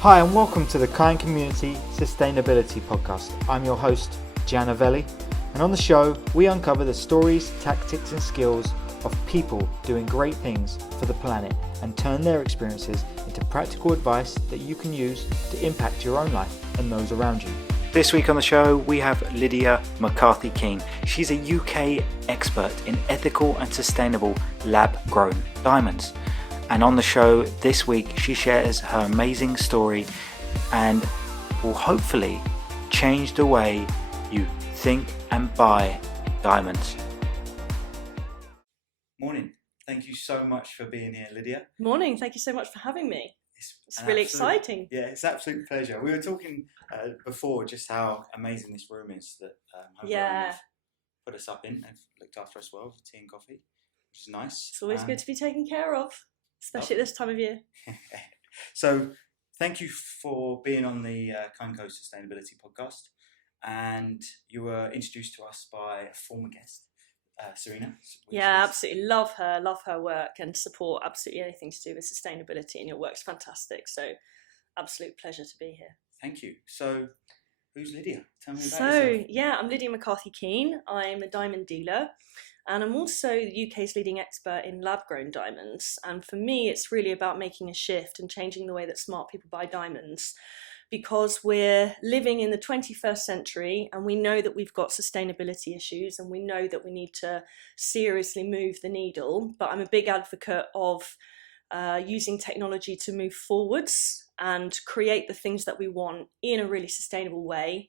Hi and welcome to the Kind Community Sustainability Podcast. I'm your host, Gianna Velli, and on the show we uncover the stories, tactics and skills of people doing great things for the planet and turn their experiences into practical advice that you can use to impact your own life and those around you. This week on the show we have Lydia McCarthy-Keen. She's a UK expert in ethical and sustainable lab-grown diamonds. And on the show this week, she shares her amazing story and will hopefully change the way you think and buy diamonds. Morning. Thank you so much for being here, Lydia. Morning. Thank you so much for having me. It's really exciting. Yeah, it's an absolute pleasure. We were talking before just how amazing this room is that Homegrown have put us up in. They've looked after us well with tea and coffee, which is nice. It's always good to be taken care of. Especially at this time of year. So, thank you for being on the Kind Sustainability Podcast. And you were introduced to us by a former guest, Serena. Yeah, absolutely. Love her work and support absolutely anything to do with sustainability. And your work's fantastic. So, absolute pleasure to be here. Thank you. So, who's Lydia? Tell me about yourself. Yeah, I'm Lydia McCarthy-Keen. I'm a diamond dealer. And I'm also the UK's leading expert in lab-grown diamonds. And for me, it's really about making a shift and changing the way that smart people buy diamonds, because we're living in the 21st century and we know that we've got sustainability issues and we know that we need to seriously move the needle. But I'm a big advocate of using technology to move forwards and create the things that we want in a really sustainable way.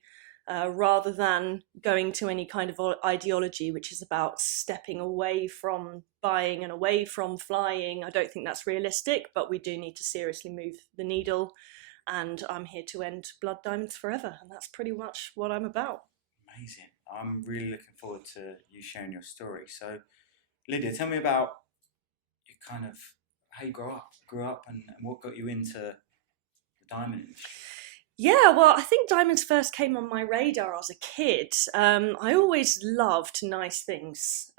Rather than going to any kind of ideology which is about stepping away from buying and away from flying. I don't think that's realistic, but we do need to seriously move the needle. And I'm here to end blood diamonds forever. And that's pretty much what I'm about. Amazing. I'm really looking forward to you sharing your story. So, Lydia, tell me about your kind of how you grew up and what got you into the diamond industry. Yeah, well, I think diamonds first came on my radar as a kid. I always loved nice things.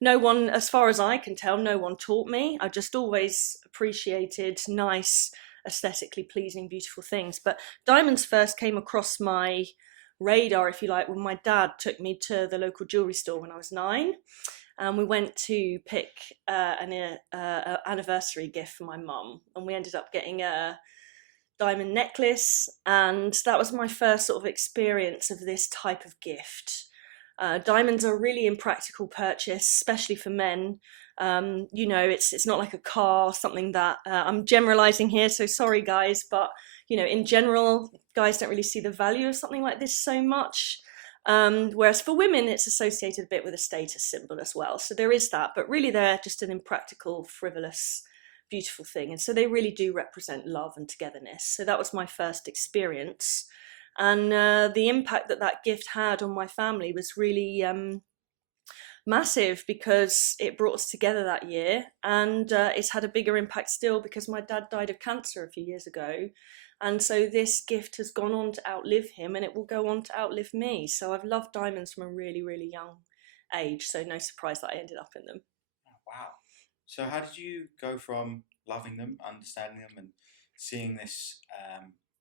No one, as far as I can tell, no one taught me. I just always appreciated nice, aesthetically pleasing, beautiful things. But diamonds first came across my radar, if you like, when my dad took me to the local jewellery store when I was 9. And we went to pick an anniversary gift for my mum. And we ended up getting a diamond necklace, and that was my first sort of experience of this type of gift. Diamonds are a really impractical purchase, especially for men. It's not like a car, something that I'm generalizing here, so sorry guys, but in general, guys don't really see the value of something like this so much. Whereas for women, it's associated a bit with a status symbol as well. So there is that, but really they're just an impractical, frivolous, beautiful thing. And so they really do represent love and togetherness. So that was my first experience. And the impact that gift had on my family was really massive, because it brought us together that year. And it's had a bigger impact still because my dad died of cancer a few years ago. And so this gift has gone on to outlive him, and it will go on to outlive me. So I've loved diamonds from a really, really young age. So no surprise that I ended up in them. Oh, wow. So how did you go from loving them, understanding them and seeing this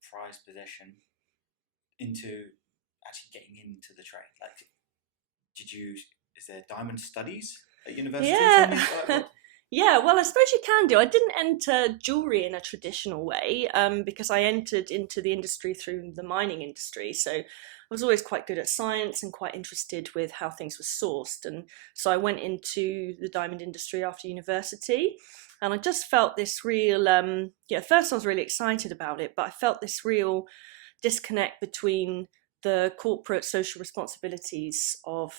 prized possession into actually getting into the trade? Like, is there diamond studies at university? Yeah. Yeah, well, I suppose you can do. I didn't enter jewellery in a traditional way because I entered into the industry through the mining industry. So I was always quite good at science and quite interested with how things were sourced. And so I went into the diamond industry after university. And I just felt this real, at first I was really excited about it, but I felt this real disconnect between the corporate social responsibilities of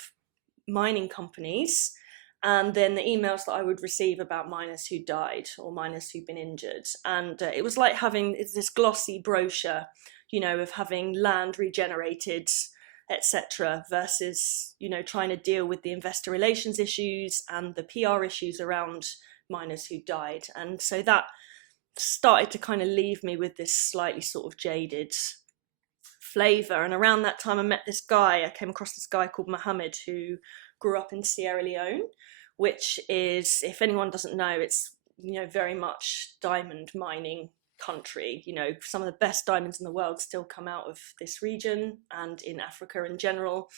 mining companies and then the emails that I would receive about miners who died or miners who'd been injured. And it was like having this glossy brochure, of having land regenerated, etc., versus, trying to deal with the investor relations issues and the PR issues around miners who died. And so that started to kind of leave me with this slightly sort of jaded flavour. And around that time I came across this guy called Mohammed, who grew up in Sierra Leone, which is, if anyone doesn't know, it's very much diamond mining country. Some of the best diamonds in the world still come out of this region and in Africa in general.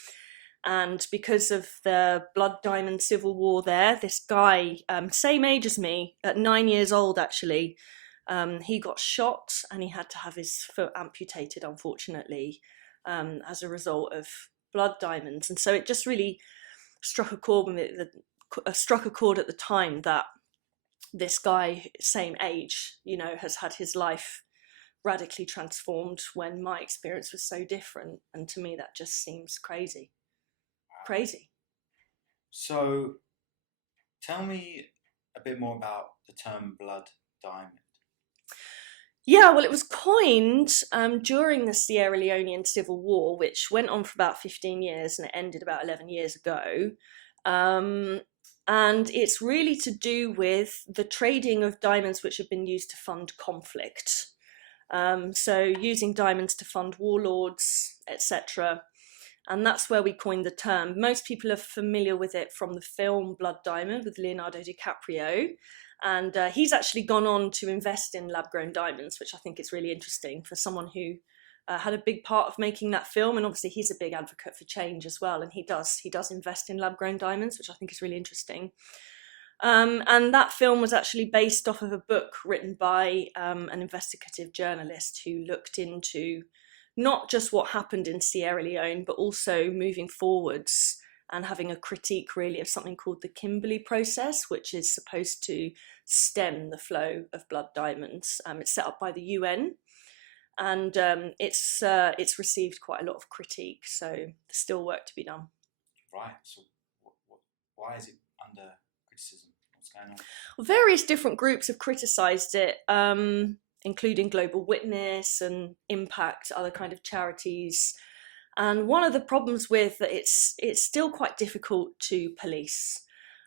And because of the blood diamond civil war there, this guy, same age as me, at 9 years old actually, he got shot and he had to have his foot amputated, unfortunately, as a result of blood diamonds. And so it just really struck a chord at the time that this guy, same age, has had his life radically transformed when my experience was so different. And to me, that just seems crazy. Crazy. So tell me a bit more about the term blood diamond. Yeah, well, it was coined during the Sierra Leonean Civil War, which went on for about 15 years and it ended about 11 years ago. And it's really to do with the trading of diamonds which have been used to fund conflict. So using diamonds to fund warlords, etc. And that's where we coined the term. Most people are familiar with it from the film Blood Diamond with Leonardo DiCaprio. And he's actually gone on to invest in lab-grown diamonds, which I think is really interesting for someone who had a big part of making that film. And obviously he's a big advocate for change as well. And he does invest in lab-grown diamonds, which I think is really interesting. And that film was actually based off of a book written by an investigative journalist who looked into not just what happened in Sierra Leone, but also moving forwards and having a critique really of something called the Kimberley process, which is supposed to stem the flow of blood diamonds. It's set up by the UN, and it's received quite a lot of critique. So there's still work to be done. Right. So why is it under criticism? What's going on? Well, various different groups have criticised it. Including Global Witness and Impact, other kind of charities. And one of the problems with that, it's still quite difficult to police.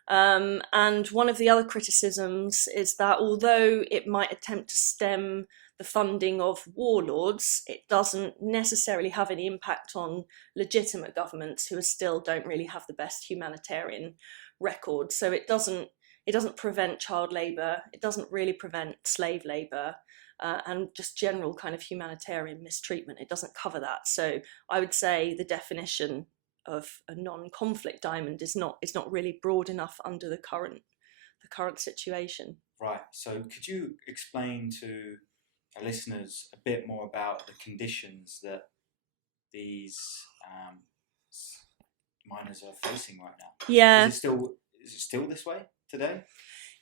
And one of the other criticisms is that although it might attempt to stem the funding of warlords, it doesn't necessarily have any impact on legitimate governments who still don't really have the best humanitarian record. So it doesn't prevent child labour, it doesn't really prevent slave labour. And just general kind of humanitarian mistreatment. It doesn't cover that. So I would say the definition of a non-conflict diamond is not really broad enough under the current situation. Right. So could you explain to our listeners a bit more about the conditions that these miners are facing right now? Yeah. Is it still this way today?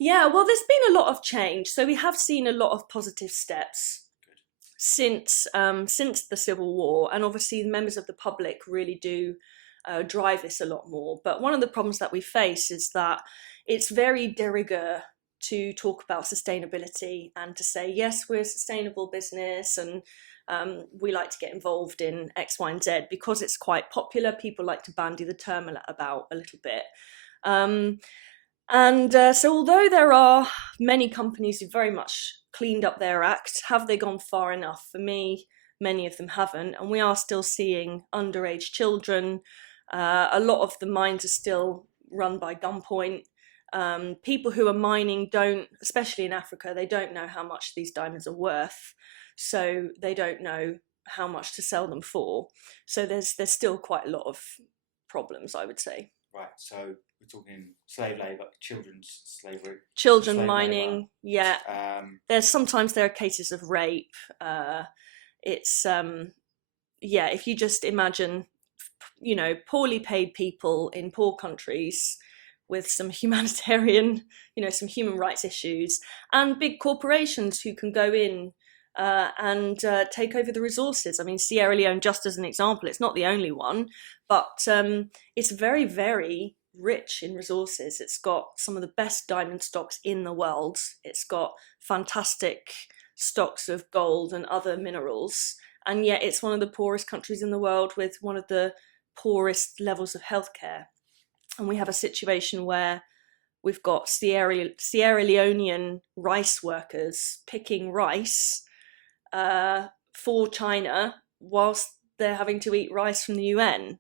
Yeah, well, there's been a lot of change. So we have seen a lot of positive steps since the Civil War, and obviously the members of the public really do drive this a lot more. But one of the problems that we face is that it's very de rigueur to talk about sustainability and to say, yes, we're a sustainable business and we like to get involved in X, Y, and Z because it's quite popular. People like to bandy the term about a little bit. So although there are many companies who very much cleaned up their act, have they gone far enough? For me, many of them haven't. And we are still seeing underage children. A lot of the mines are still run by gunpoint. People who are mining don't, especially in Africa, they don't know how much these diamonds are worth. So they don't know how much to sell them for. So there's still quite a lot of problems, I would say. Right, so we're talking slave labour, children's slavery. Children mining, yeah. Sometimes there are cases of rape. If you just imagine, poorly paid people in poor countries with some humanitarian, some human rights issues, and big corporations who can go in and take over the resources. I mean, Sierra Leone, just as an example, it's not the only one, but it's very, very rich in resources. It's got some of the best diamond stocks in the world. It's got fantastic stocks of gold and other minerals, and yet it's one of the poorest countries in the world with one of the poorest levels of healthcare. And we have a situation where we've got Sierra Leonean rice workers picking rice for China whilst they're having to eat rice from the UN.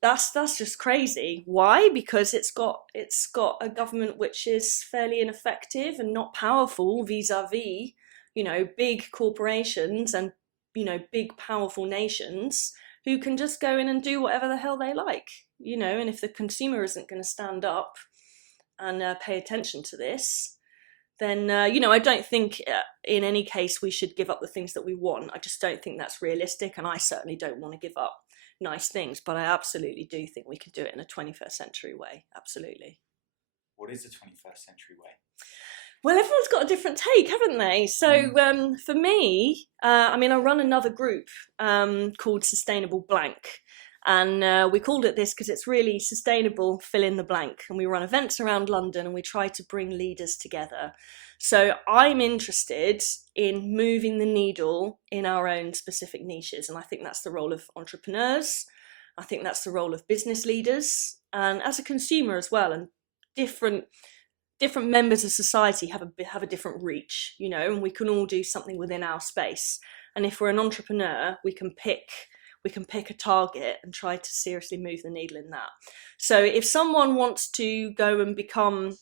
That's just crazy. Why? Because it's got a government which is fairly ineffective and not powerful vis-a-vis big corporations and, big powerful nations who can just go in and do whatever the hell they like, and if the consumer isn't going to stand up and pay attention to this, then, I don't think in any case we should give up the things that we want. I just don't think that's realistic, and I certainly don't want to give up nice things, but I absolutely do think we can do it in a 21st century way. Absolutely. What is the 21st century way? Well, everyone's got a different take, haven't they? So for me, I run another group called Sustainable Blank. And we called it this because it's really sustainable, fill in the blank. And we run events around London and we try to bring leaders together. So I'm interested in moving the needle in our own specific niches. And I think that's the role of entrepreneurs. I think that's the role of business leaders. And as a consumer as well. And different members of society have a different reach, and we can all do something within our space. And if we're an entrepreneur, we can pick a target and try to seriously move the needle in that. So if someone wants to go and become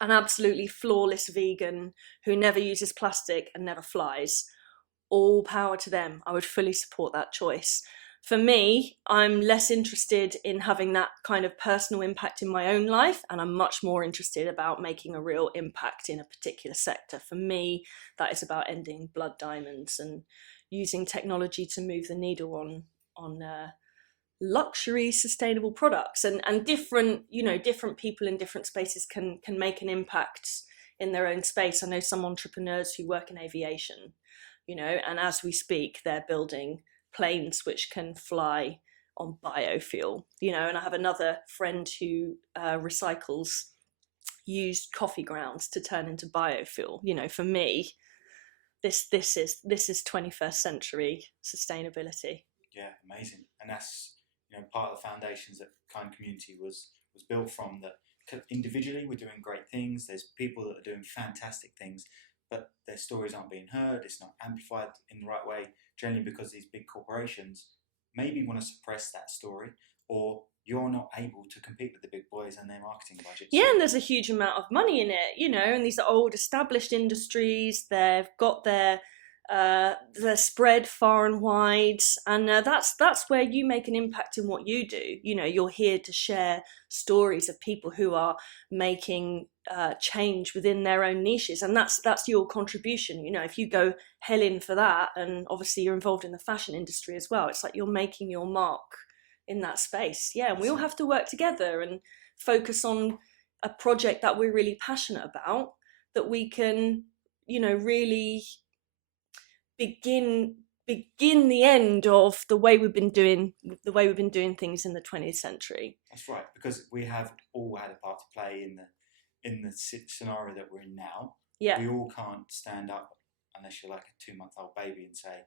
an absolutely flawless vegan who never uses plastic and never flies, all power to them. I would fully support that choice. For me, I'm less interested in having that kind of personal impact in my own life, and I'm much more interested about making a real impact in a particular sector. For me, that is about ending blood diamonds and using technology to move the needle on luxury sustainable products, and different people in different spaces can make an impact in their own space. I know some entrepreneurs who work in aviation, and as we speak, they're building planes which can fly on biofuel, and I have another friend who recycles used coffee grounds to turn into biofuel. For me, this is 21st century sustainability. Yeah, amazing. And that's part of the foundations that Kind Community was built from. That individually we're doing great things. There's people that are doing fantastic things, but their stories aren't being heard. It's not amplified in the right way, generally because these big corporations maybe want to suppress that story, or you're not able to compete with the big boys and their marketing budgets. Yeah, and there's a huge amount of money in it, and these are old established industries. They've got their spread far and wide, and that's where you make an impact in what you do. You're here to share stories of people who are making change within their own niches, and that's your contribution. If you go hell in for that, and obviously you're involved in the fashion industry as well, it's like you're making your mark in that space. Yeah, and we all have to work together and focus on a project that we're really passionate about, that we can really begin the end of the way we've been doing things in the 20th century. That's right, because we have all had a part to play in the scenario that we're in now. Yeah, we all can't stand up unless you're like a 2-month-old baby and say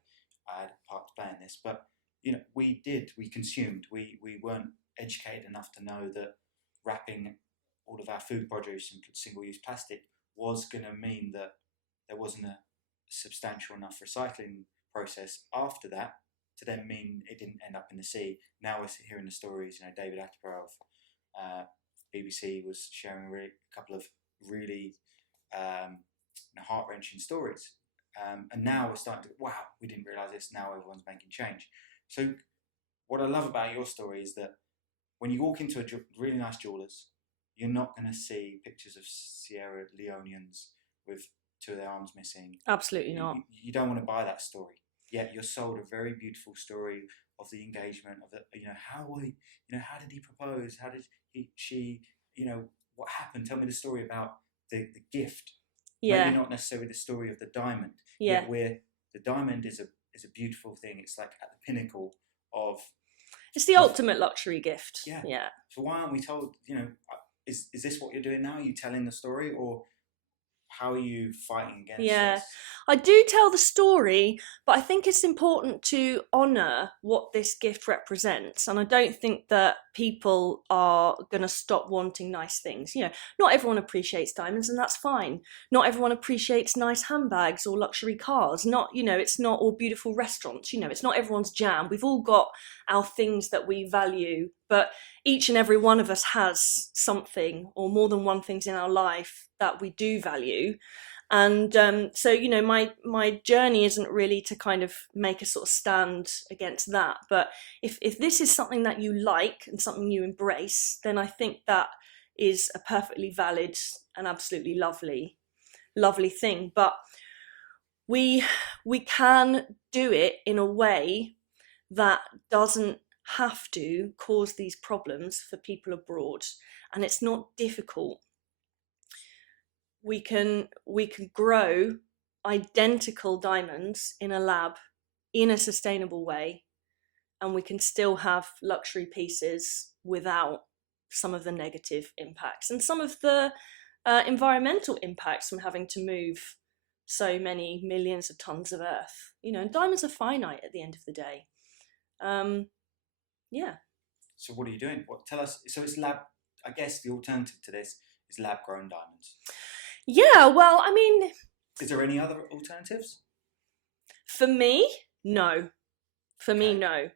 I had a part to play in this. But we consumed. We weren't educated enough to know that wrapping all of our food produce in single-use plastic was going to mean that there wasn't a substantial enough recycling process after that to then mean it didn't end up in the sea. Now we're hearing the stories. David Attenborough of BBC was sharing a couple of really heart-wrenching stories. And now we're starting to, wow, we didn't realise this. Now everyone's making change. So what I love about your story is that when you walk into a really nice jeweller's, you're not going to see pictures of Sierra Leoneans with 2 of their arms missing. Absolutely not. You don't want to buy that story. Yet you're sold a very beautiful story of the engagement, of the, how did he propose? How did she, what happened? Tell me the story about the gift. Yeah. Maybe not necessarily the story of the diamond. Yeah. Yet where the diamond is a beautiful thing. It's like at the pinnacle of. It's the ultimate luxury gift. Yeah. Yeah. So why aren't we told? Is this what you're doing now? Are you telling the story, or how are you fighting against this? I do tell the story, but I think it's important to honour what this gift represents. And I don't think that people are going to stop wanting nice things. Not everyone appreciates diamonds, and that's fine. Not everyone appreciates nice handbags or luxury cars. It's not all beautiful restaurants. It's not everyone's jam. We've all got our things that we value, but each and every one of us has something or more than one things in our life that we do value. And so, my journey isn't really to kind of make a sort of stand against that. But if this is something that you like and something you embrace, then I think that is a perfectly valid and absolutely lovely thing. But we can do it in a way that doesn't have to cause these problems for people abroad, and it's not difficult. We can grow identical diamonds in a lab in a sustainable way, and we can still have luxury pieces without some of the negative impacts and some of the environmental impacts from having to move so many millions of tons of earth. And diamonds are finite at the end of the day. Yeah. So what are you doing? Tell us. So it's lab. I guess the alternative to this is lab-grown diamonds. Yeah. Well, I mean, is there any other alternatives? For me, no. For me, no.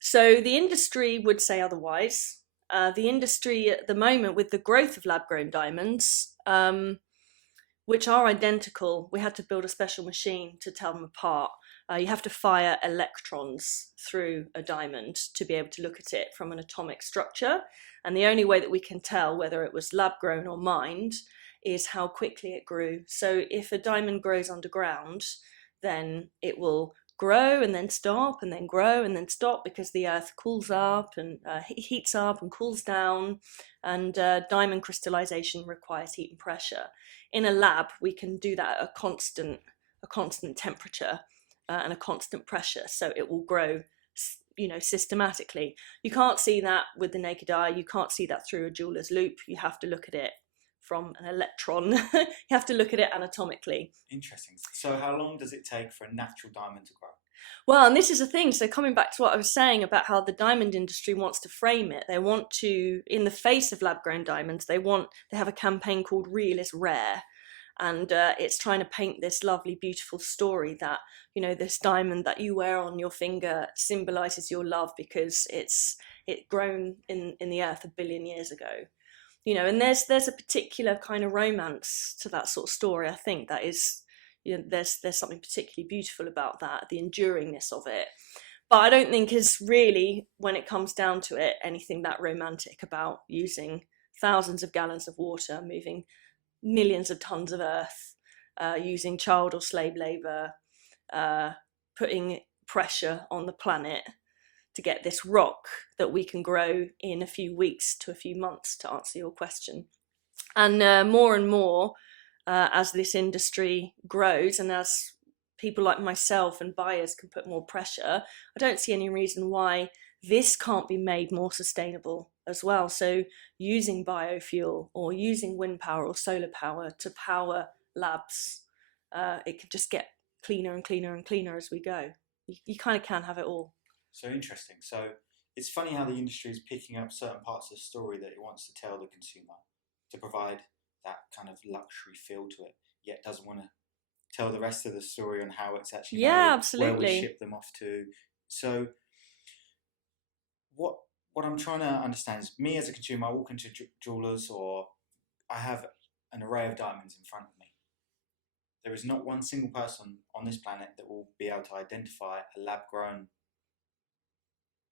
So the industry would say otherwise. The industry at the moment, with the growth of lab-grown diamonds, which are identical, we had to build a special machine to tell them apart. You have to fire electrons through a diamond to be able to look at it from an atomic structure. And the only way that we can tell whether it was lab-grown or mined is how quickly it grew. So if a diamond grows underground, then it will grow and then stop and then grow and then stop, because the earth cools up and heats up and cools down, and diamond crystallization requires heat and pressure. In a lab, we can do that at a constant temperature and a constant pressure, so it will grow systematically. You can't see that with the naked eye. You can't see that through a jeweler's loupe. You have to look at it from an electron. You have to look at it anatomically. Interesting. So how long does it take for a natural diamond to grow? Well, and this is the thing. So coming back to what I was saying about how the diamond industry wants to frame it, they want to, in the face of lab-grown diamonds, they have a campaign called Realist Rare. And it's trying to paint this lovely, beautiful story that, this diamond that you wear on your finger symbolizes your love because it's grown in the earth 1 billion years ago. And there's a particular kind of romance to that sort of story. I think that is, there's something particularly beautiful about that, the enduringness of it. But I don't think is really, when it comes down to it, anything that romantic about using thousands of gallons of water, moving millions of tons of earth, using child or slave labor, putting pressure on the planet to get this rock that we can grow in a few weeks to a few months, to answer your question. And more and more, as this industry grows and as people like myself and buyers can put more pressure, I don't see any reason why this can't be made more sustainable as well. So using biofuel or using wind power or solar power to power labs, it can just get cleaner and cleaner and cleaner as we go. You kind of can have it all. So interesting. So it's funny how the industry is picking up certain parts of the story that it wants to tell the consumer to provide that kind of luxury feel to it, yet doesn't want to tell the rest of the story on how it's actually made, absolutely, where we ship them off to. So what I'm trying to understand is, me as a consumer, I walk into jewelers, or I have an array of diamonds in front of me. There is not one single person on this planet that will be able to identify a lab-grown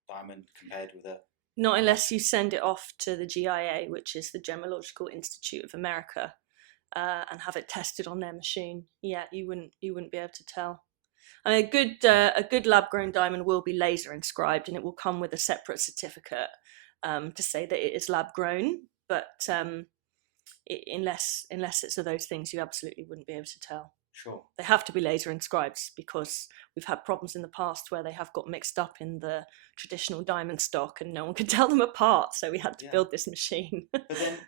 diamond compared with a... Not unless you send it off to the GIA, which is the Gemological Institute of America, and have it tested on their machine. Yeah, you wouldn't be able to tell. I mean, a good lab-grown diamond will be laser inscribed, and it will come with a separate certificate to say that it is lab-grown. But unless it's of those things, you absolutely wouldn't be able to tell. Sure. They have to be laser inscribed because we've had problems in the past where they have got mixed up in the traditional diamond stock and no one could tell them apart. So we had to build this machine. But then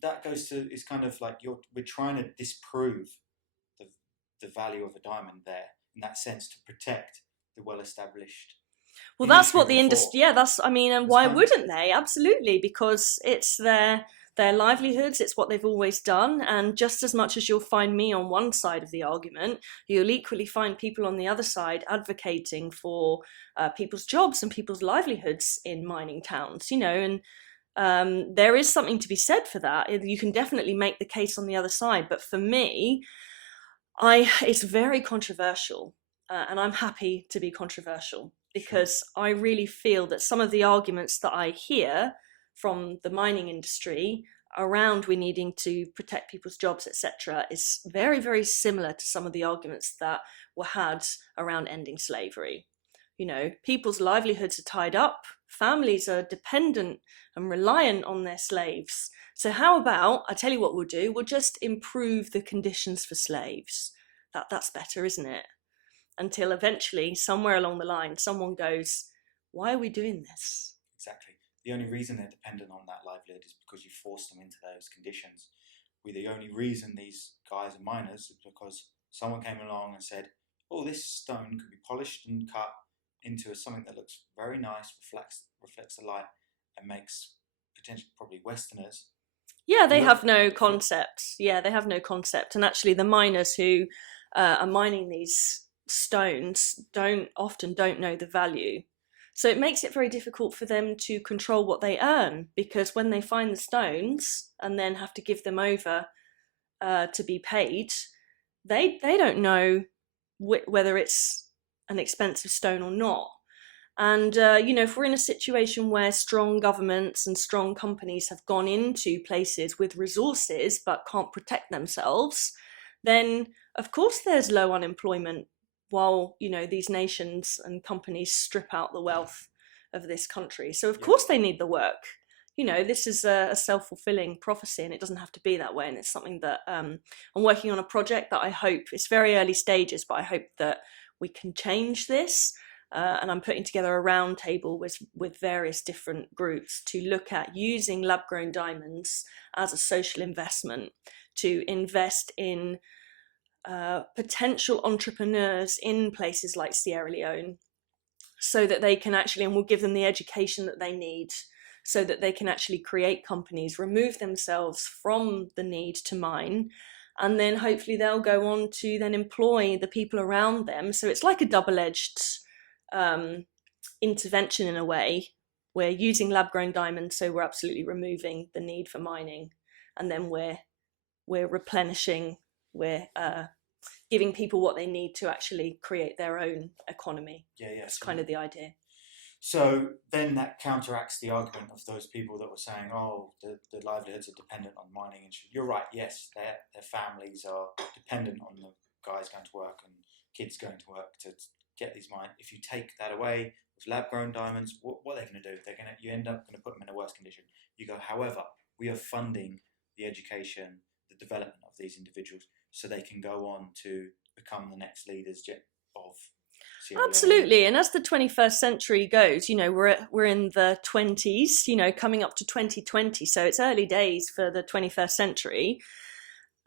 that goes to, it's kind of like we're trying to disprove the value of a diamond there, in that sense, to protect the well-established. Well, that's what the industry, and why wouldn't they? Absolutely, because it's their livelihoods, it's what they've always done. And just as much as you'll find me on one side of the argument, you'll equally find people on the other side advocating for people's jobs and people's livelihoods in mining towns, and there is something to be said for that. You can definitely make the case on the other side. But for me, It's very controversial, and I'm happy to be controversial because I really feel that some of the arguments that I hear from the mining industry around we needing to protect people's jobs, etc., is very, very similar to some of the arguments that were had around ending slavery. You know, people's livelihoods are tied up, families are dependent and reliant on their slaves. So how about, I tell you what we'll do, we'll just improve the conditions for slaves. That's better, isn't it? Until eventually, somewhere along the line, someone goes, why are we doing this? Exactly. The only reason they're dependent on that livelihood is because you forced them into those conditions. The only reason these guys are miners is because someone came along and said, oh, this stone could be polished and cut into something that looks very nice, reflects the light, and makes potentially probably Westerners. Yeah, they have no concept. Yeah, they have no concept. And actually, the miners who are mining these stones often don't know the value. So it makes it very difficult for them to control what they earn, because when they find the stones and then have to give them over to be paid, they don't know whether it's an expensive stone or not. And, if we're in a situation where strong governments and strong companies have gone into places with resources but can't protect themselves, then of course there's low unemployment while, these nations and companies strip out the wealth of this country. So of course they need the work. This is a self-fulfilling prophecy, and it doesn't have to be that way. And it's something that I'm working on a project that I hope, it's very early stages, but I hope that we can change this. And I'm putting together a round table with various different groups to look at using lab-grown diamonds as a social investment, to invest in potential entrepreneurs in places like Sierra Leone, so that they can actually, and we'll give them the education that they need, so that they can actually create companies, remove themselves from the need to mine, and then hopefully they'll go on to then employ the people around them. So it's like a double-edged intervention in a way. We're using lab-grown diamonds, so we're absolutely removing the need for mining, and then we're replenishing, we're giving people what they need to actually create their own economy. That's kind of the idea. So then that counteracts the argument of those people that were saying, oh, the livelihoods are dependent on mining. And you're right, yes, their families are dependent on the guys going to work and kids going to work to get these mines. If you take that away with lab-grown diamonds, what are they going to do? You end up going to put them in a worse condition. You go, however, we are funding the education, the development of these individuals, so they can go on to become the next leaders of Sierra Leone. Absolutely. And as the 21st century goes, we're in the 20s, coming up to 2020, so it's early days for the 21st century.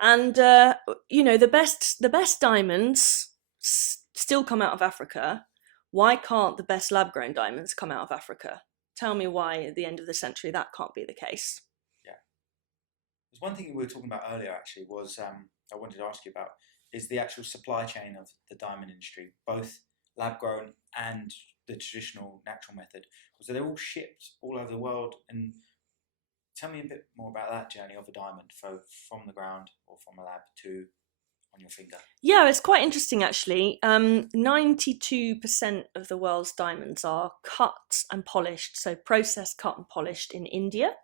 And the best diamonds still come out of Africa. Why can't the best lab-grown diamonds come out of Africa? Tell me why at the end of the century that can't be the case. Yeah. There's one thing we were talking about earlier, actually, was I wanted to ask you about, is the actual supply chain of the diamond industry, both lab-grown and the traditional natural method. So they're all shipped all over the world. And tell me a bit more about that journey of a diamond from the ground or from a lab to on your finger. Yeah, it's quite interesting actually. 92% of the world's diamonds are cut and polished, so processed, cut and polished in India.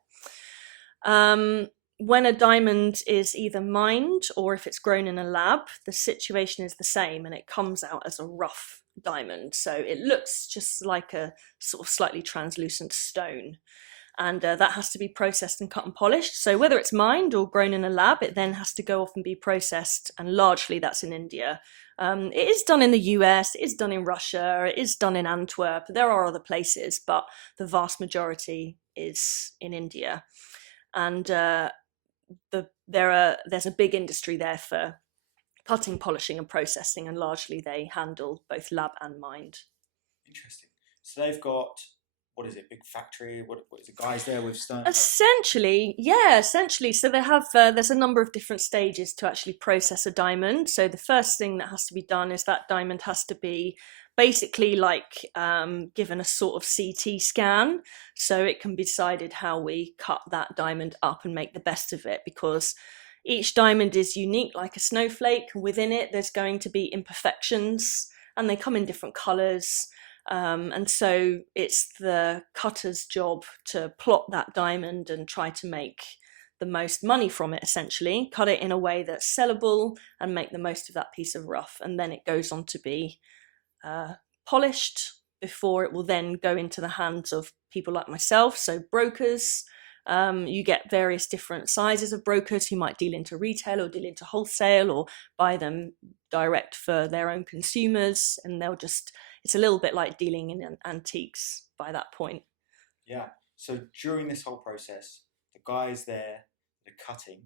When a diamond is either mined or if it's grown in a lab, the situation is the same and it comes out as a rough diamond. So it looks just like a sort of slightly translucent stone. And that has to be processed and cut and polished. So whether it's mined or grown in a lab, it then has to go off and be processed. And largely that's in India. It is done in the US, it is done in Russia, it is done in Antwerp. There are other places, but the vast majority is in India. And there's a big industry there for cutting, polishing and processing, and largely they handle both lab and mined. Interesting. So they've got, what is it, big factory? What is it, guys there with stone? Essentially. So they have, there's a number of different stages to actually process a diamond. So the first thing that has to be done is that diamond has to be basically like given a sort of CT scan, so it can be decided how we cut that diamond up and make the best of it, because each diamond is unique like a snowflake. Within it, there's going to be imperfections, and they come in different colors. And so it's the cutter's job to plot that diamond and try to make the most money from it, essentially. Cut it in a way that's sellable and make the most of that piece of rough. And then it goes on to be polished before it will then go into the hands of people like myself, so brokers. You get various different sizes of brokers who might deal into retail or deal into wholesale or buy them direct for their own consumers, and it's a little bit like dealing in antiques by that point. Yeah. So during this whole process, the guys there, the cutting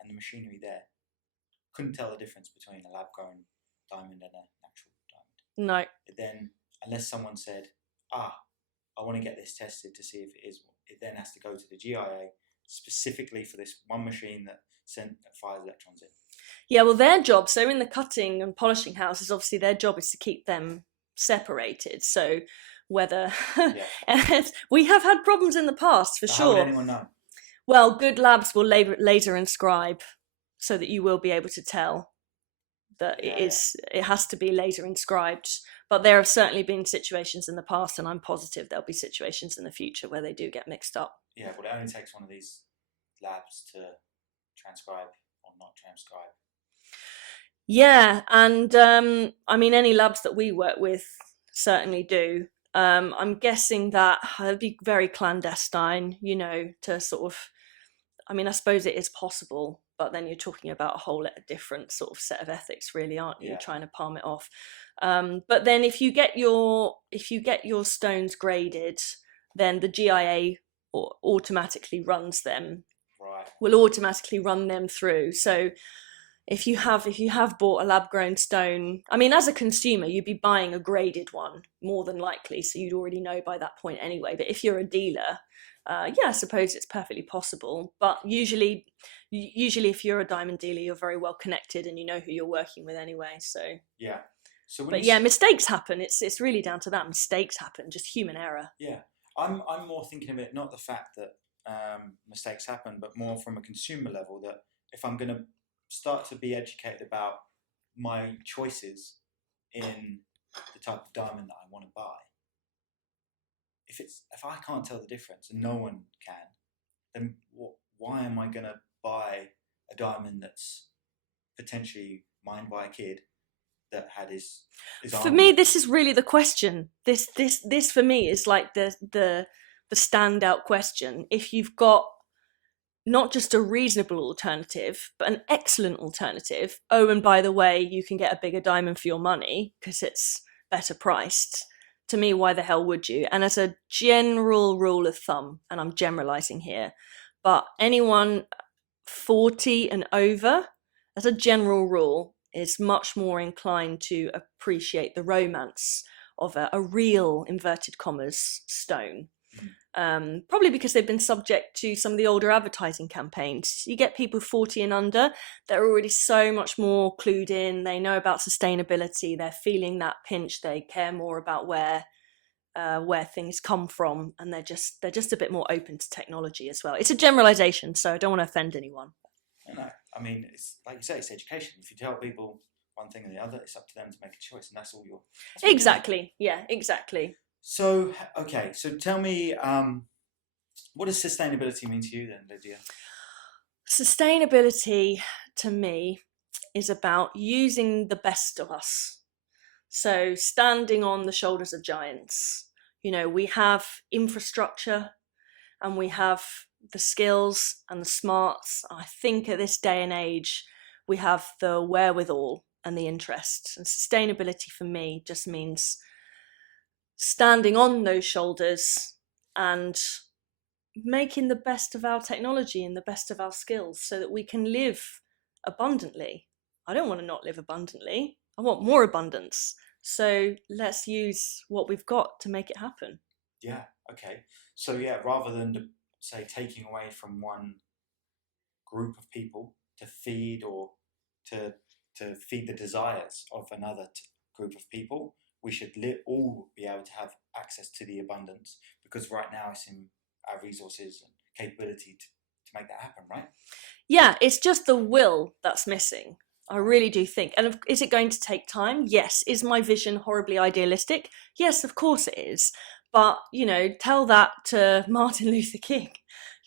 and the machinery there, couldn't tell the difference between a lab-grown diamond and a natural diamond. No. But then, unless someone said, I want to get this tested to see if it is, it then has to go to the GIA specifically for this one machine that fires electrons in. Yeah, well, their job, so in the cutting and polishing houses, obviously their job is to keep them separated. So whether we have had problems in the past for But sure. How would anyone know? Well, good labs will laser inscribe so that you will be able to tell that it has to be laser inscribed. But there have certainly been situations in the past, and I'm positive there'll be situations in the future where they do get mixed up. Yeah, but it only takes one of these labs to transcribe or not transcribe. Yeah, and I mean, any labs that we work with certainly do. I'm guessing that it'd be very clandestine, to sort of, I mean, I suppose it is possible, but then you're talking about a whole different sort of set of ethics, really, aren't you? Yeah. Trying to palm it off. But then if you get your stones graded, then the GIA automatically runs them. Right. Will automatically run them through. So if you have bought a lab-grown stone, I mean, as a consumer, you'd be buying a graded one more than likely, so you'd already know by that point anyway. But if you're a dealer, I suppose it's perfectly possible. But usually if you're a diamond dealer, you're very well connected and you know who you're working with anyway. So yeah. So mistakes happen. It's really down to that. Mistakes happen, just human error. Yeah, I'm more thinking of it not the fact that mistakes happen, but more from a consumer level. That if I'm going to start to be educated about my choices in the type of diamond that I want to buy, if I can't tell the difference and no one can, then why am I going to buy a diamond that's potentially mined by a kid that had his for me, this is really the question. This for me is like the standout question. If you've got not just a reasonable alternative, but an excellent alternative. Oh, and by the way, you can get a bigger diamond for your money because it's better priced. To me, why the hell would you? And as a general rule of thumb, and I'm generalizing here, but anyone 40 and over, as a general rule, is much more inclined to appreciate the romance of a real, inverted commas, stone. Probably because they've been subject to some of the older advertising campaigns. You get people 40 and under, they're already so much more clued in, they know about sustainability, they're feeling that pinch, they care more about where things come from, and they're just a bit more open to technology as well. It's a generalization, so I don't want to offend anyone. No, I mean, it's like you say, it's education. If you tell people one thing or the other, it's up to them to make a choice, and that's all Exactly. Yeah, exactly. So, okay, so tell me, what does sustainability mean to you then, Lydia? Sustainability, to me, is about using the best of us. So standing on the shoulders of giants. We have infrastructure and we have the skills and the smarts. I think at this day and age, we have the wherewithal and the interest. And sustainability for me just means standing on those shoulders and making the best of our technology and the best of our skills so that we can live abundantly. I don't want to not live abundantly. I want more abundance. So let's use what we've got to make it happen. Yeah, okay. So yeah, rather than, say, taking away from one group of people to feed or to feed the desires of another group of people, we should all be able to have access to the abundance, because right now it's in our resources and capability to make that happen, right? Yeah, it's just the will that's missing. I really do think. And is it going to take time? Yes. Is my vision horribly idealistic? Yes, of course it is. But, tell that to Martin Luther King,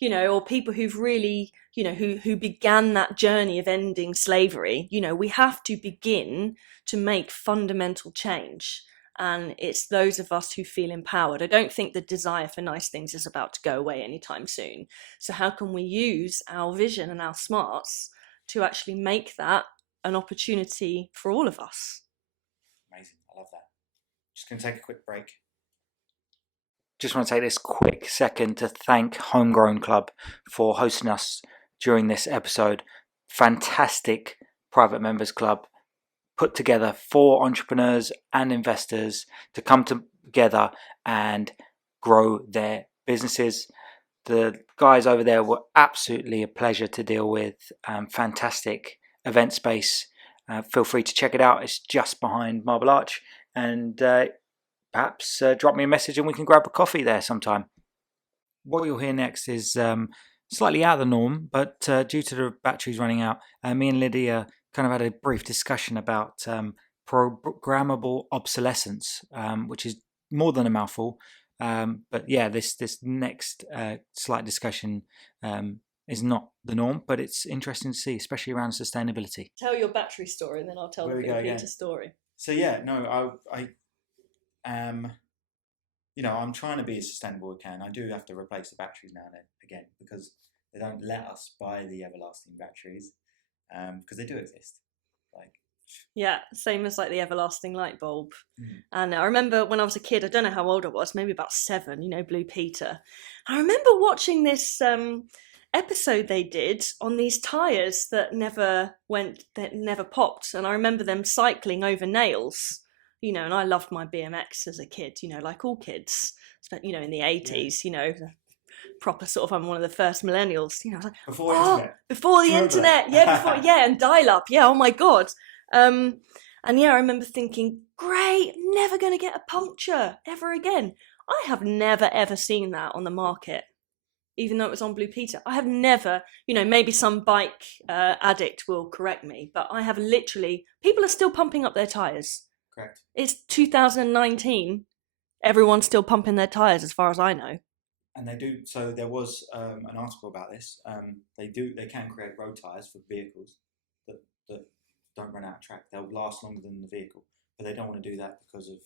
or people who've really, who began that journey of ending slavery. We have to begin to make fundamental change. And it's those of us who feel empowered. I don't think the desire for nice things is about to go away anytime soon. So how can we use our vision and our smarts to actually make that an opportunity for all of us? Amazing. I love that. Just going to take a quick break. Just want to take this quick second to thank Homegrown Club for hosting us during this episode. Fantastic private members club put together for entrepreneurs and investors to come together and grow their businesses. The guys over there were absolutely a pleasure to deal with. Fantastic event space. Feel free to check it out. It's just behind Marble Arch, and perhaps drop me a message and we can grab a coffee there sometime. What you'll hear next is slightly out of the norm, but due to the batteries running out, me and Lydia kind of had a brief discussion about programmable obsolescence, which is more than a mouthful. But yeah, this next slight discussion is not the norm, but it's interesting to see, especially around sustainability. Tell your battery story and then I'll tell the Blue Peter story. So yeah, no, I I'm trying to be as sustainable as I can. I do have to replace the batteries now and then again because they don't let us buy the everlasting batteries because they do exist. Yeah, same as like the everlasting light bulb. And I remember when I was a kid, I don't know how old I was, maybe about 7, Blue Peter. I remember watching this episode they did on these tyres that never popped. And I remember them cycling over nails, and I loved my BMX as a kid, like all kids, in the 80s, proper sort of, I'm one of the first millennials, I was like, before the internet, and dial-up, oh my God. And yeah, I remember thinking, great, never going to get a puncture ever again. I have never ever seen that on the market, even though it was on Blue Peter. I have never, maybe some bike addict will correct me, but I have literally, people are still pumping up their tyres. Correct. It's 2019. Everyone's still pumping their tyres as far as I know. And they do. So there was an article about this. They can create road tyres for vehicles that don't run out of track. They'll last longer than the vehicle, but they don't want to do that because of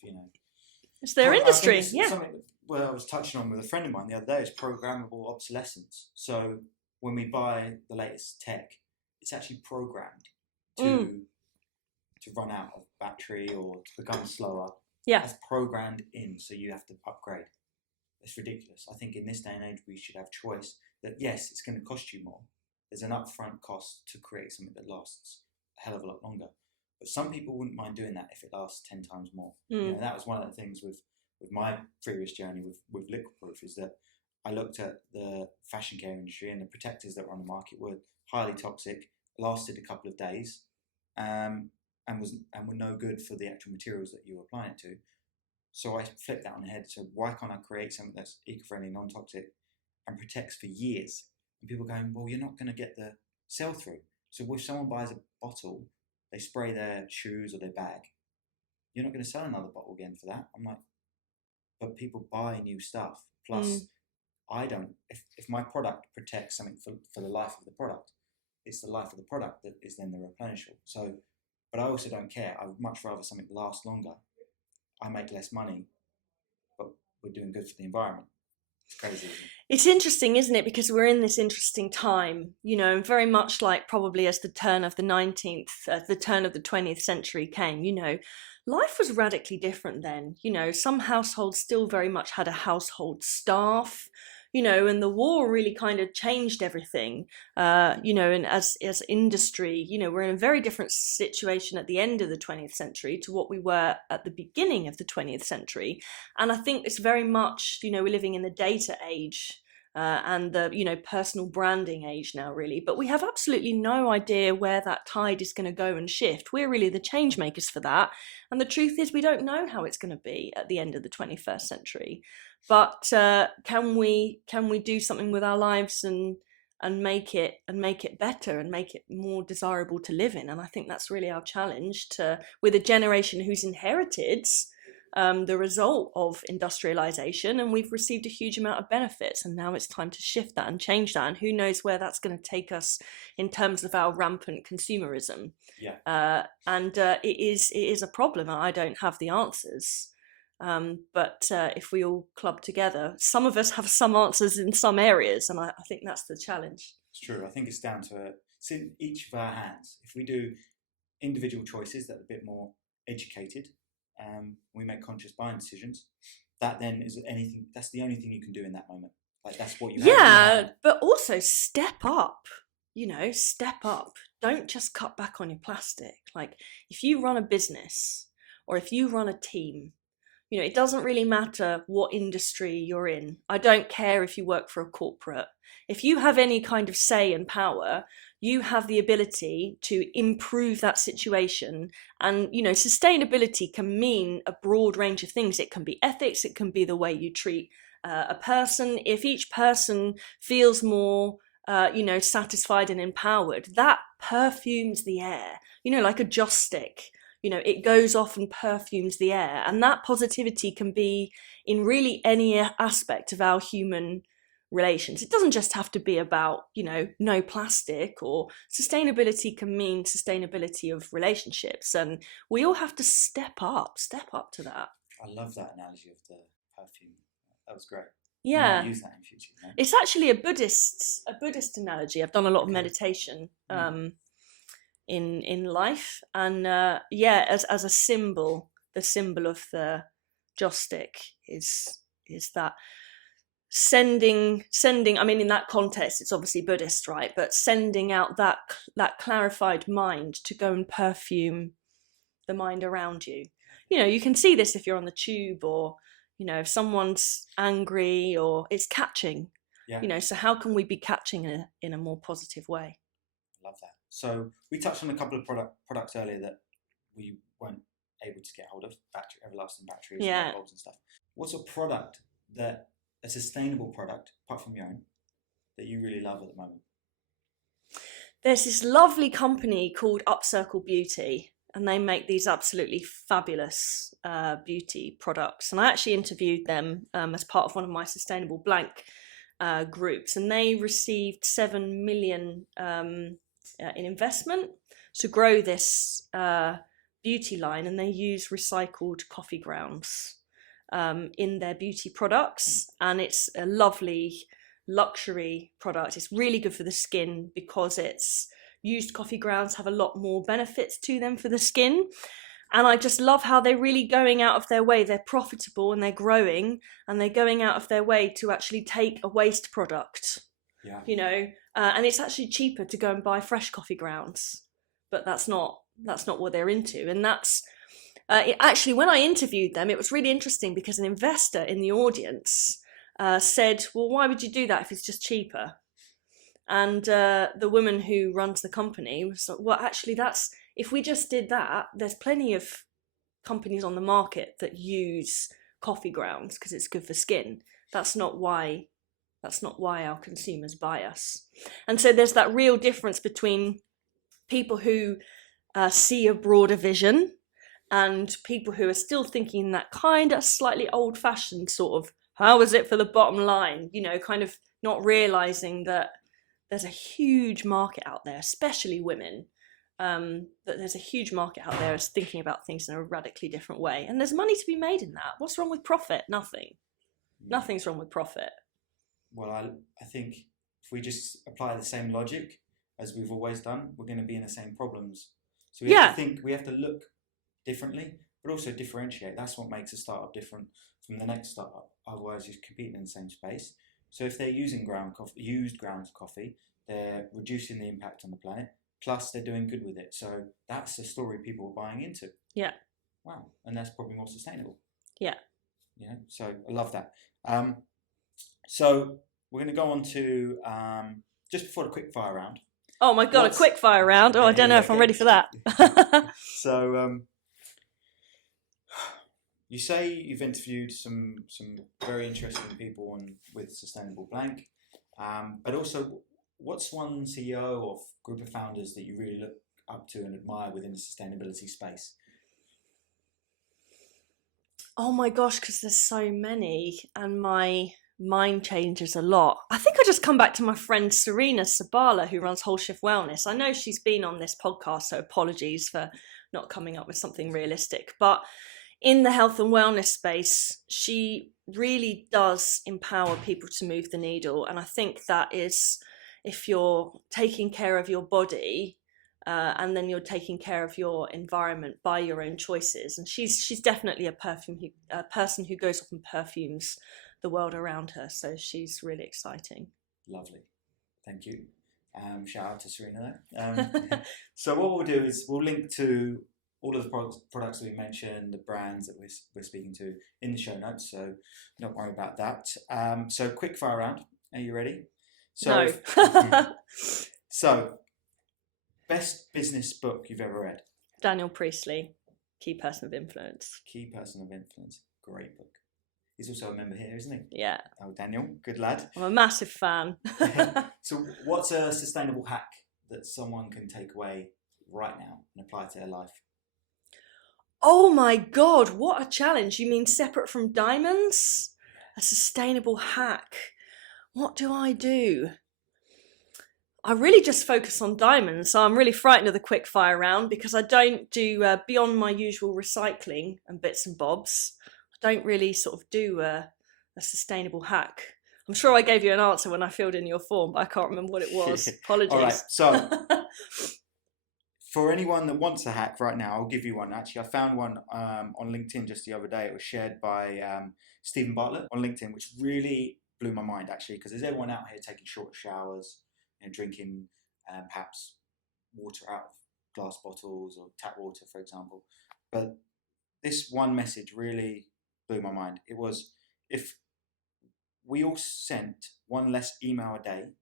it's their industry. Something I was touching on with a friend of mine the other day is programmable obsolescence. So when we buy the latest tech, it's actually programmed to run out of battery or to become slower. Yeah, it's programmed in, so you have to upgrade. It's ridiculous. I think in this day and age we should have choice. That yes, it's going to cost you more. There's an upfront cost to create something that lasts a hell of a lot longer. But some people wouldn't mind doing that if it lasts 10 times more. That was one of the things with my previous journey with liquid proof, is that I looked at the fashion care industry, and the protectors that were on the market were highly toxic, lasted a couple of days, and were no good for the actual materials that you were applying it to. So I flipped that on the head. So why can't I create something that's eco-friendly, non-toxic, and protects for years? And people going, well, you're not going to get the sell-through. So if someone buys a bottle, they spray their shoes or their bag, you're not going to sell another bottle again for that. I'm like, but people buy new stuff. Plus, I don't. If my product protects something for the life of the product, it's the life of the product that is then the replenishable. So, but I also don't care. I would much rather something last longer. I make less money, but we're doing good for the environment. It's crazy, isn't it? It's interesting, isn't it? Because we're in this interesting time, and very much like probably as the turn of the 20th century came, life was radically different then. Some households still very much had a household staff, and the war really kind of changed everything, and as industry, we're in a very different situation at the end of the 20th century to what we were at the beginning of the 20th century. And I think it's very much, we're living in the data age and the, personal branding age now, really. But we have absolutely no idea where that tide is going to go and shift. We're really the change makers for that. And the truth is, we don't know how it's going to be at the end of the 21st century. But can we do something with our lives and and make it better and make it more desirable to live in. And I think that's really our challenge with a generation who's inherited the result of industrialization, and we've received a huge amount of benefits, and now it's time to shift that and change that, and who knows where that's going to take us in terms of our rampant consumerism. It is a problem, and I don't have the answers, but if we all club together, some of us have some answers in some areas, and I think that's the challenge. It's true. I think it's down to it's in each of our hands. If we do individual choices that are a bit more educated, we make conscious buying decisions, that then is anything. That's the only thing you can do in that moment. Like, that's what you have. Yeah, but also step up. Step up. Don't just cut back on your plastic. Like, if you run a business or if you run a team, it doesn't really matter what industry you're in. I don't care if you work for a corporate. If you have any kind of say and power, you have the ability to improve that situation. And, sustainability can mean a broad range of things. It can be ethics. It can be the way you treat a person. If each person feels more, satisfied and empowered, that perfumes the air, like a joss stick. It goes off and perfumes the air. And that positivity can be in really any aspect of our human relations. It doesn't just have to be about, no plastic, or sustainability can mean sustainability of relationships. And we all have to step up to that. I love that analogy of the perfume. That was great. Yeah. I might use that in future. It's actually a Buddhist analogy. I've done a lot of meditation in life, and as a symbol, the symbol of the joss stick is that sending, I mean, in that context it's obviously Buddhist, right, but sending out that clarified mind to go and perfume the mind around you. You can see this if you're on the tube, or if someone's angry, or it's catching. So how can we be catching in a more positive way? Love that. So we touched on a couple of products earlier that we weren't able to get hold of, everlasting batteries, light bulbs and stuff. What's a sustainable product, apart from your own, that you really love at the moment? There's this lovely company called Upcircle Beauty, and they make these absolutely fabulous beauty products. And I actually interviewed them as part of one of my Sustainable Blank groups, and they received 7 million in investment to grow this beauty line, and they use recycled coffee grounds in their beauty products, and it's a lovely luxury product. It's really good for the skin because it's used coffee grounds have a lot more benefits to them for the skin. And I just love how they're really going out of their way. They're profitable and they're growing, and they're going out of their way to actually take a waste product, and it's actually cheaper to go and buy fresh coffee grounds, but that's not what they're into. And that's actually, when I interviewed them, it was really interesting because an investor in the audience said, well, why would you do that if it's just cheaper? And the woman who runs the company was like, well, actually, if we just did that, there's plenty of companies on the market that use coffee grounds because it's good for skin. That's not why our consumers buy us. And so there's that real difference between people who see a broader vision and people who are still thinking that kind of slightly old-fashioned sort of, how is it for the bottom line? Kind of not realizing that there's a huge market out there, especially women, that there's a huge market out there is thinking about things in a radically different way. And there's money to be made in that. What's wrong with profit? Nothing. Nothing's wrong with profit. Well, I think if we just apply the same logic as we've always done, we're going to be in the same problems. So we have to look differently, but also differentiate. That's what makes a startup different from the next startup. Otherwise, you're competing in the same space. So if they're using used ground coffee, they're reducing the impact on the planet, plus they're doing good with it. So that's the story people are buying into. Yeah. Wow. And that's probably more sustainable. Yeah. So I love that. So we're going to go on to, just before the quick fire round. Oh my God, a quick fire round. Oh, I don't know if I'm ready for that. So you say you've interviewed some very interesting people with Sustainable Blank, but also what's one CEO or group of founders that you really look up to and admire within the sustainability space? Oh my gosh, because there's so many, and my mind changes a lot. I think I just come back to my friend Serena Sabala, who runs Whole Shift Wellness. I know she's been on this podcast, so apologies for not coming up with something realistic. But in the health and wellness space, she really does empower people to move the needle. And I think that is, if you're taking care of your body, and then you're taking care of your environment by your own choices. And she's definitely a person who goes off and perfumes the world around her. So she's really exciting. Lovely, thank you. Shout out to Serena there. So what we'll do is we'll link to all of the products that we mentioned, the brands that we're speaking to in the show notes. So don't worry about that. So quick fire round. Are you ready? So, No. So. Best business book you've ever read? Daniel Priestley, Key Person of Influence. Key Person of Influence. Great book. He's also a member here, isn't he? Yeah. Oh, Daniel, good lad. I'm a massive fan. So what's a sustainable hack that someone can take away right now and apply to their life? Oh my God, what a challenge. You mean separate from diamonds? A sustainable hack. What do I do? I really just focus on diamonds, so I'm really frightened of the quick fire round because I don't do, beyond my usual recycling and bits and bobs, I don't really sort of do a sustainable hack. I'm sure I gave you an answer when I filled in your form, but I can't remember what it was. Apologies. All right, so for anyone that wants a hack right now, I'll give you one. Actually, I found one on LinkedIn just the other day. It was shared by Stephen Bartlett on LinkedIn, which really blew my mind, actually, because there's everyone out here taking shorter showers, drinking perhaps water out of glass bottles or tap water, for example. But this one message really blew my mind. It was, if we all sent one less email a day,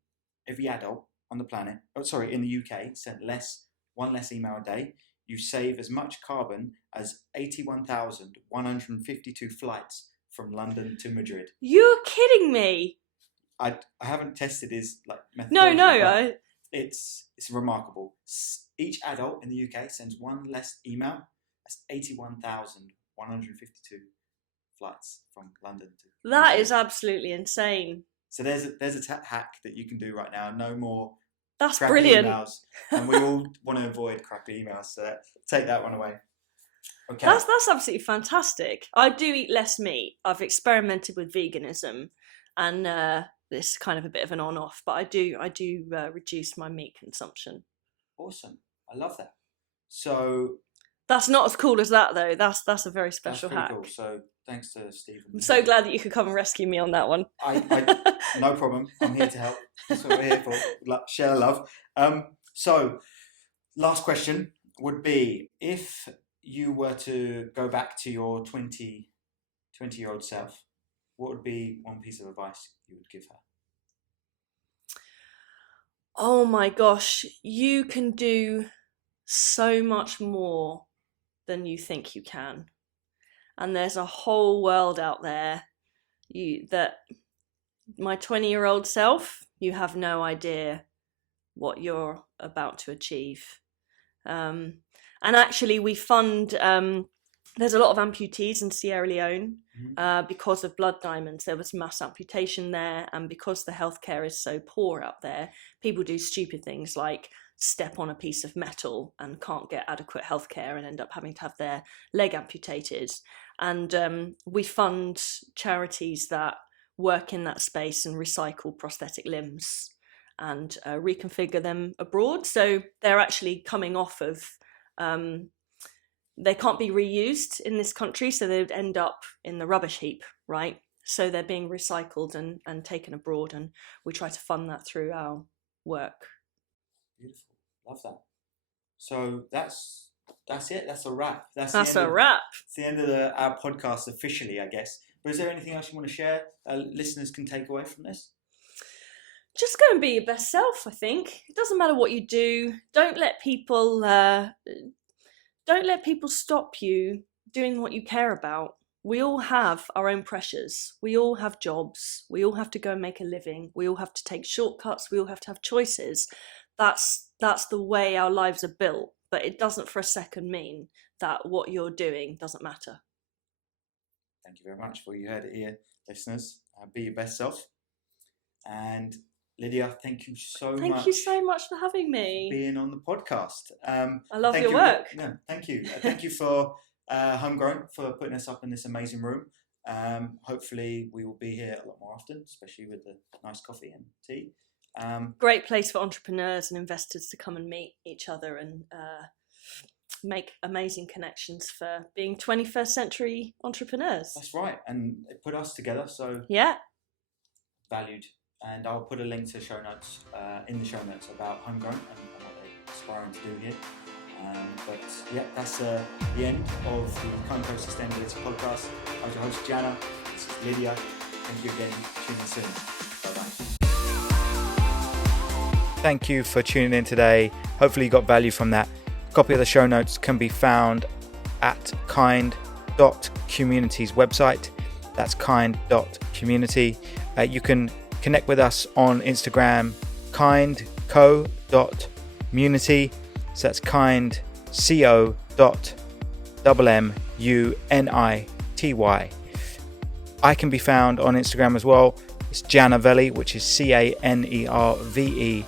every adult on the planet, in the UK, sent one less email a day, you save as much carbon as 81,152 flights from London to Madrid. You're kidding me. I haven't tested his methodology. No. It's remarkable. Each adult in the UK sends one less email. That's 81,152 flights from London to. That is absolutely insane. So there's a hack that you can do right now. No more. That's brilliant. Emails, and we all want to avoid crappy emails. So take that one away. Okay. That's absolutely fantastic. I do eat less meat. I've experimented with veganism, and it's kind of a bit of an on-off, but I do reduce my meat consumption. Awesome, I love that. So that's not as cool as that, though. That's a very special hack. Cool. So thanks to Stephen. I'm so glad that you could come and rescue me on that one. I no problem. I'm here to help. That's what we're here for. Share love. So last question would be, if you were to go back to your 20-year-old self, what would be one piece of advice you would give her? Oh my gosh, you can do so much more than you think you can. And there's a whole world out there that my 20-year-old self, you have no idea what you're about to achieve. And actually we fund, there's a lot of amputees in Sierra Leone because of blood diamonds. There was mass amputation there, and because the healthcare is so poor out there, people do stupid things like step on a piece of metal and can't get adequate healthcare and end up having to have their leg amputated. And we fund charities that work in that space and recycle prosthetic limbs and reconfigure them abroad. So they're actually coming off of they can't be reused in this country, so they would end up in the rubbish heap, right? So they're being recycled and taken abroad, and we try to fund that through our work. Beautiful, love that. So that's it. That's a wrap. That's a wrap. It's the end of our podcast officially, I guess. But is there anything else you want to share listeners can take away from this? Just go and be your best self, I think. It doesn't matter what you do. Don't let people stop you doing what you care about. we all have our own pressures. We all have jobs. We all have to go and make a living. We all have to take shortcuts. We all have to have choices. That's the way our lives are built. But it doesn't for a second mean that what you're doing doesn't matter. Thank you very much for you heard it here, listeners. Be your best self. And Lydia, thank you so much. Thank you so much for having me. Being on the podcast. I love your work. No, thank you. Thank you for Homegrown for putting us up in this amazing room. Hopefully we will be here a lot more often, especially with the nice coffee and tea. Great place for entrepreneurs and investors to come and meet each other and make amazing connections for being 21st century entrepreneurs. That's right. And it put us together. So yeah, valued. And I'll put a link to show notes in the show notes about Homegrown and what they're aspiring to do here. But yeah, that's the end of the Homegrown Sustainability Podcast. I was your host, Jana. This is Lydia. Thank you again. Tune in soon. Bye-bye. Thank you for tuning in today. Hopefully you got value from that. A copy of the show notes can be found at kind.community's website. That's kind.community. You can connect with us on Instagram, kindco.munity. So that's kindco.mmunity. I can be found on Instagram as well. It's Janerveli, which is Canerveli.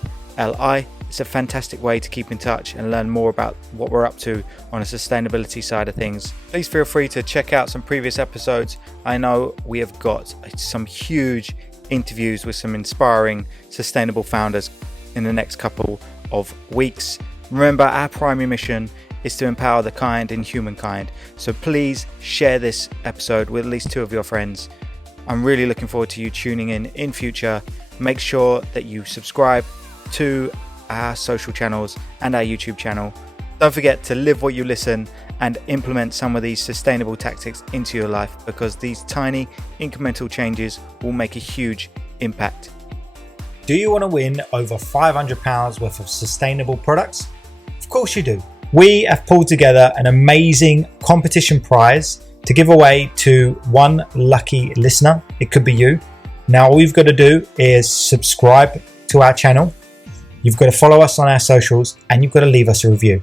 It's a fantastic way to keep in touch and learn more about what we're up to on a sustainability side of things. Please feel free to check out some previous episodes. I know we have got some huge interviews with some inspiring sustainable founders in the next couple of weeks. Remember, our primary mission is to empower the kind in humankind. So please share this episode with at least 2 of your friends. I'm really looking forward to you tuning in future. Make sure that you subscribe to our social channels and our YouTube channel. Don't forget to live what you listen and implement some of these sustainable tactics into your life, because these tiny incremental changes will make a huge impact. Do you want to win over £500 worth of sustainable products? Of course you do. We have pulled together an amazing competition prize to give away to one lucky listener. It could be you. Now all you've got to do is subscribe to our channel. You've got to follow us on our socials, and you've got to leave us a review.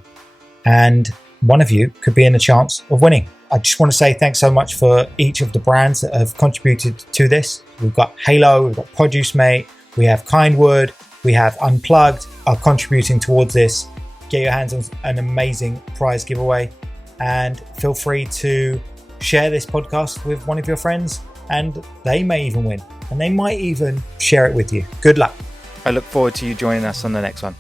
And one of you could be in a chance of winning. I just want to say thanks so much for each of the brands that have contributed to this. We've got Halo, we've got Produce Mate, we have Kindwood, we have Unplugged are contributing towards this. Get your hands on an amazing prize giveaway, and feel free to share this podcast with one of your friends, and they may even win, and they might even share it with you. Good luck. I look forward to you joining us on the next one.